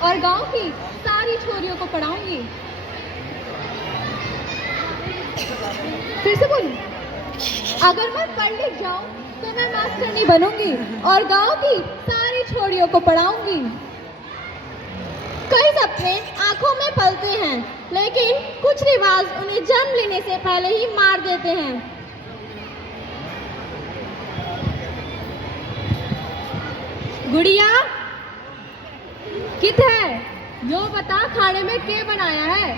और गांव की सारी छोरियों को पढ़ाऊंगी। फिर से बोलूं, अगर मैं पढ़ लिख जाऊं तो मैं मास्टरनी बनूंगी और गांव की सारी छोरियों को पढ़ाऊंगी। कई सपने आंखों में पलते हैं, लेकिन कुछ रिवाज उन्हें जन्म लेने से पहले ही मार देते हैं। गुड़िया कित है, यो बता खाने में क्या बनाया है?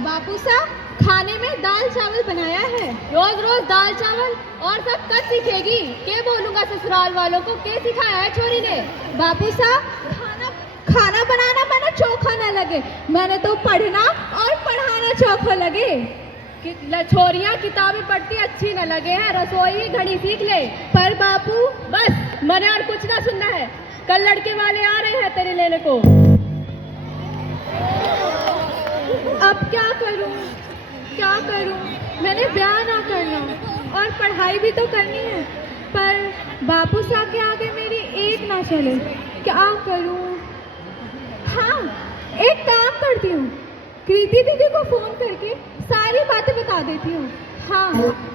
बापू सा, खाने में दाल चावल बनाया है। रोज रोज दाल चावल और सब कब सीखेगी? क्या बोलूंगा ससुराल वालों को, क्या सिखाया है छोरी ने? बापू सा, खाना बनाना मैंने चोखा न लगे, मैंने तो पढ़ना और पढ़ाना चोखा लगे। छोरियां किताबें पढ़ती अच्छी न लगे हैं, रसोई घड़ी सीख ले। पर बापू, बस मैंने और कुछ ना सुनना है। कल लड़के वाले आ रहे हैं तेरे लेने को। अब क्या करूं, क्या करूं? मैंने ब्याह ना करना और पढ़ाई भी तो करनी है, पर बापू साहब के आगे मेरी एक ना चले। क्या करूं? हाँ, एक काम करती हूँ, कृति दीदी को फोन करके सारी बातें बता देती हूँ। हाँ,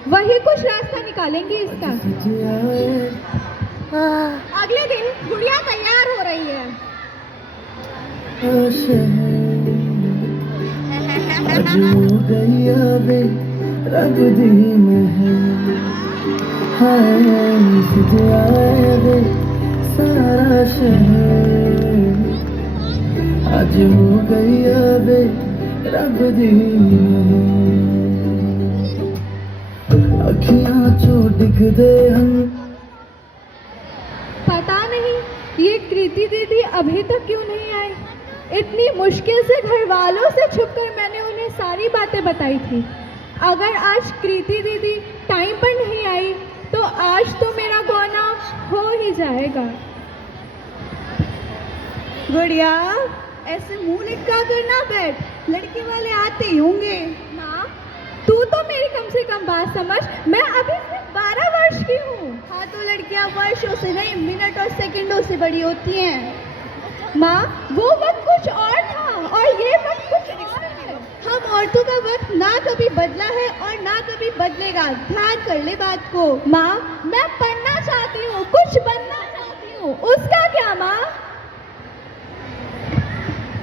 वही कुछ रास्ता निकालेंगे इसका। अगले दिन गुड़िया तैयार हो रही है। रब दी सारा शहर आज हो गई अबे रब दी अखियां चो दिख दे हम। पता नहीं ये कृति दीदी अभी तक क्यों नहीं आई। इतनी मुश्किल से घर वालों से छुपकर मैंने उन्हें सारी बातें बताई थी। अगर आज कृति दीदी टाइम पर नहीं आई तो आज तो मेरा गौना हो ही जाएगा। गुड़िया, ऐसे मुंह लटका कर ना बैठ, लड़के वाले आते ही होंगे। माँ, तू तो मेरी कम से कम बात समझ, मैं अभी सिर्फ 12 वर्ष की हूँ। हाँ, तो लड़कियां वर्षों से नहीं, मिनट और सेकंडों से बड़ी होती हैं। माँ, वो वक्त कुछ और था और ये वक्त कुछ और है। हम औरतों का वक्त ना कभी बदला है और ना कभी बदलेगा, ध्यान कर ले बात को। माँ, मैं पढ़ना चाहती हूँ, कुछ बनना चाहती हूँ, उसका क्या? माँ,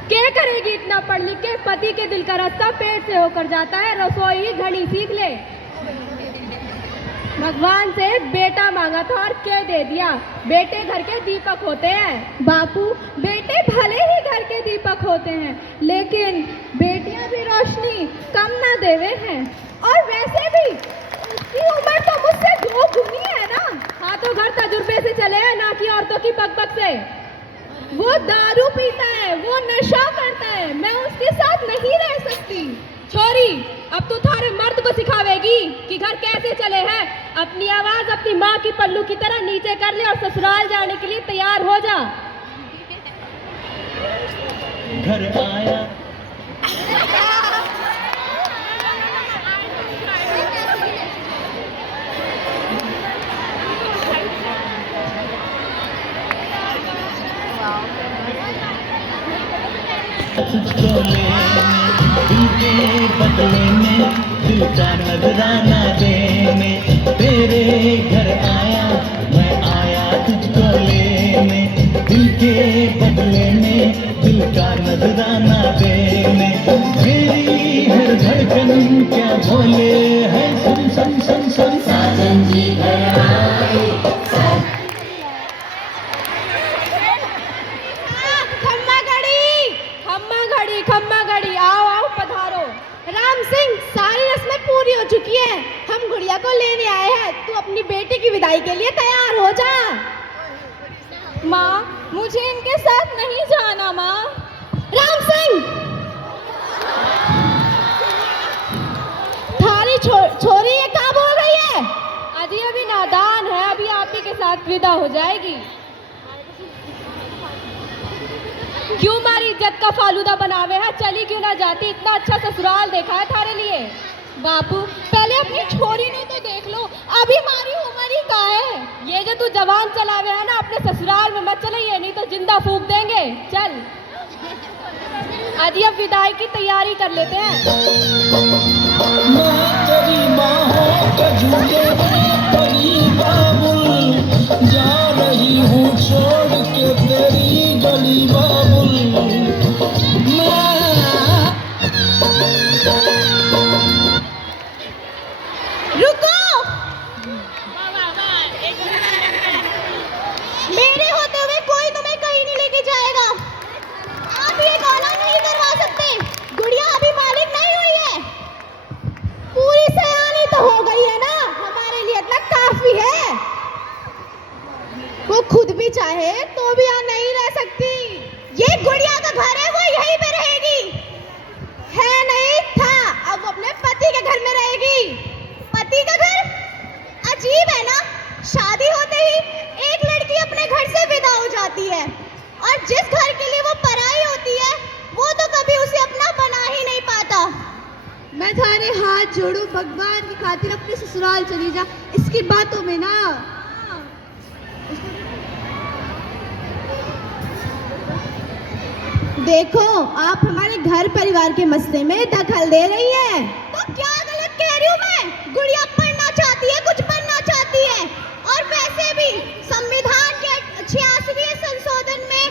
क्या करेगी इतना पढ़ लिख के? पति के दिल का रास्ता पेट से होकर जाता है, रसोई घड़ी सीख ले। भगवान से बेटा मांगा था और क्या दे दिया? बेटे घर के दीपक होते हैं। बापू, बेटे भले ही घर के दीपक होते हैं, लेकिन बेटियां भी रोशनी कम ना देवे हैं। और वैसे भी उसकी उम्र तो मुझसे 2 गुनी है ना। हाँ, तो घर तजुर्बे से चले हैं, ना कि औरतों की बकबक से। वो दारू पीता है, वो नशा करता है, मैं उसके साथ नहीं रह सकती। छोरी, अब तू थारे मर्द को सिखावेगी कि घर कैसे चले हैं। अपनी आवाज अपनी माँ की पल्लू की तरह नीचे कर ले और ससुराल जाने के लिए तैयार हो जा। घर आया तुझको लेने बदले में दिल का नजराना देने, तेरे घर आया मैं आया तुझको लेने, दिल के बदले में दिल का नजराना देने। मेरी हर धड़कन क्या बोले है, सुन सुन सुन सुन साजन जी घर आए। खम्मा घड़ी, आओ आओ पधारो। राम सिंह, सारी रस्में पूरी हो चुकी है, हम गुड़िया को लेने आए हैं। तू अपनी बेटी की विदाई के लिए तैयार हो जा। माँ, मुझे इनके साथ नहीं जाना। माँ। राम सिंह, थारी छोरी ये क्या बोल रही है? अभी नादान है, अभी आप ही के साथ विदा हो जाएगी। क्यों मारी इज्जत का फालूदा बनावे है? चली क्यों ना जाती? इतना अच्छा ससुराल देखा है थारे लिए। बापू, पहले अपनी छोरी ने तो देख लो, अभी मारी उम्र ही का है। ये जो तू जवान चलावे है ना, अपने ससुराल में मत चले, ये नहीं तो जिंदा फूंक देंगे। चल। दादी अब विदाई की तैयारी कर लेते हैं। मैं तेरी बाहों के झूले में परी बाबुल, जा रही हूँ छोड़ के तेरी गली बाबुल। रुको, मेरे होते हुए कोई तुम्हें कहीं नहीं लेके जाएगा। आप ये गाना नहीं करवा सकते। गुड़िया अभी मालिक नहीं हुई है, पूरी सयानी तो हो गई है ना, हमारे लिए इतना काफी है। वो खुद भी चाहे तो भी यहाँ नहीं रह सकती। ये गुड़िया का घर है, वो यहीं पे रहेगी। है नहीं था, अब वो अपने पति के घर में रहेगी। पति का घर अजीब है ना, शादी होते ही एक लड़की अपने घर से विदा हो जाती है और जिस घर के लिए वो पराई होती है वो तो कभी उसे अपना बना ही नहीं पाता। मैं थारे हाथ जोड़ू, भगवान की खातिर अपने ससुराल चली जा। इसकी बातों में ना देखो, आप हमारे घर परिवार के मसले में दखल दे रही हैं। तो क्या गलत कह रही हूँ मैं? गुड़िया पढ़ना चाहती है, कुछ बनना चाहती है। और वैसे भी संविधान के 86वें संशोधन में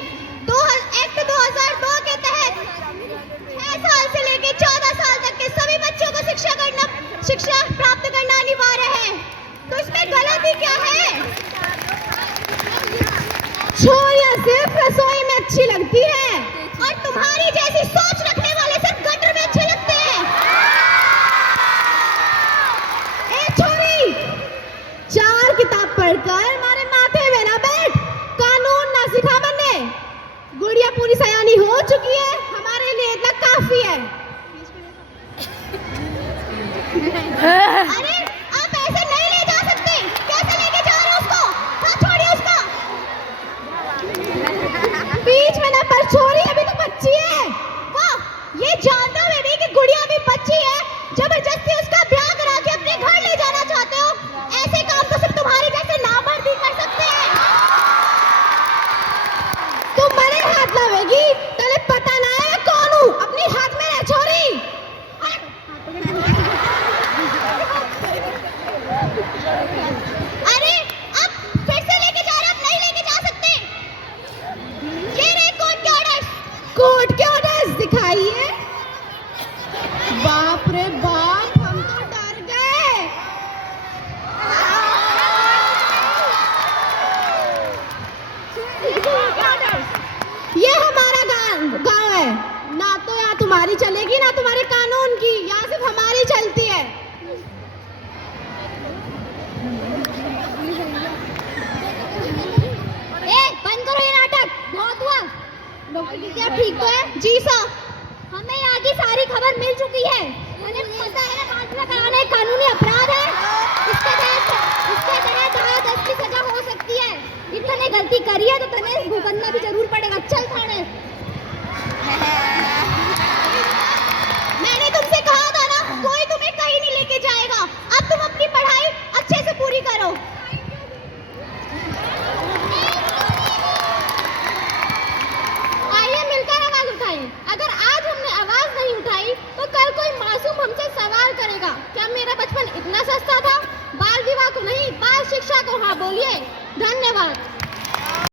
एक्ट 2002 के तहत 6 साल से लेकर 14 साल तक के सभी बच्चों को शिक्षा प्राप्त करना अनिवार्य है। तो इसमें गलती क्या है? छोरियां सिर्फ रसोई में अच्छी लगती है और तुम्हारी जैसी सोच रखने वाले सिर्फ गटर में अच्छे लगते हैं। ए छोरी, 4 किताब पढ़कर हमारे माथे में ना बैठ, कानून ना सिखा बनने। गुड़िया पूरी सयानी हो चुकी है, हमारे लिए इतना काफी है। अरे आप ऐसे नहीं ले जा सकते। कैसे लेके जा रहे हो उसको? हाँ, छोड़िए उसको। बीच में ना पर छोरी, अभी तो बच्ची है। वाह, ये जानते हुए भी कि गुड़िया अभी बच्ची है, जबरदस्ती उसका ब्याह करा के अपने घर ले जाना चाहते हो। ऐसे काम तो सिर्फ तुम्हारे जैसे नामर्द ही कर सकते हैं। तुम मेरे हाथ लावेगी, तले पता ना है कौन हूँ। अपनी हाथ में रह छोरी। अरे अब फिर से लेके जा रहे, अब नहीं लेके जा सकते। ये रहे कोर्ट के ऑर्डर्स। कोर्ट के ऑर्डर्स दिखाइए। बाप रे बाप, हम तो डर गए। ये हमारा गांव है ना, तो यहाँ तुम्हारी चलेगी ना तुम्हारे कानून की, यहाँ सिर्फ हमारी चलती है। बंद करो ये नाटक, बहुत हुआ। डॉक्टर क्या ठीक तो है? जी सर, हमें यहाँ की सारी खबर मिल चुकी है। मुझे पता है कानून कराना एक कानूनी अपराध है। इसके तहत 10 की सजा हो सकती है। इतने गलती करी है तो तने भुगतना भी जरूर पड़ेगा।